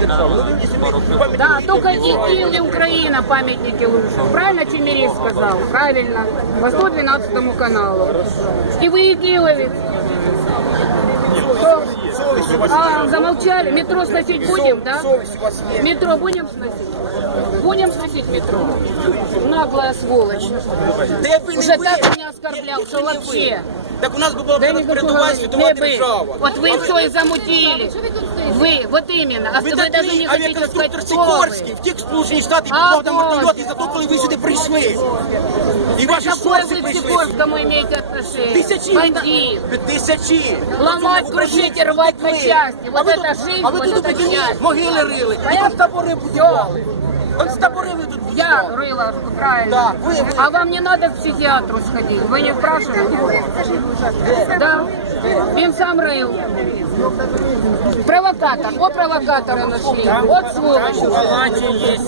держави. Ну, якщо ми пам'ятаємо, Да, що только відбувається. ИГИЛ и Украина памятники лучше. Правильно Чемерис сказал? Правильно. По 112 каналу. И вы ИГИЛовец. Что? Совість у вас А, є. замолчали? Метро сносить будем, да? Совість у вас є. Метро будем сносить? Будем сносить метро? Наглая сволочь. Та якби не Уже ви, так меня оскорблял, якщо что не ви, вообще. Так у нас би була Да б не передова не світова вы. держава. Вот вы все и замутили. Вы, вот именно. А Ви вы даже такий не хотите сказать, авіаконструктор кто вы. Сікорський втік в Сполучені Штати і А, підклав там точно. вертольот із-за того, коли ви сюди прийшли. І ваші Какое сорси вы к прийшли. Сикорскому имеете отношение? Тисячі. Бандит. Тисячі. Ломать, Тут крушить, ви рвать на втекли. части. А Вот ви это тут- жизнь, А ви вот тут это тоді счастье. могили рили. І Понятно? концтабори будували. Концтабори ви тут Я будували. рыла, правильно. Да, вы- вы. А вам не надо к психиатру сходить? Вы не спрашивали? Да. Він сам рыл. Провокатор. О, провокатора нашли. Вот сволочь. палаті є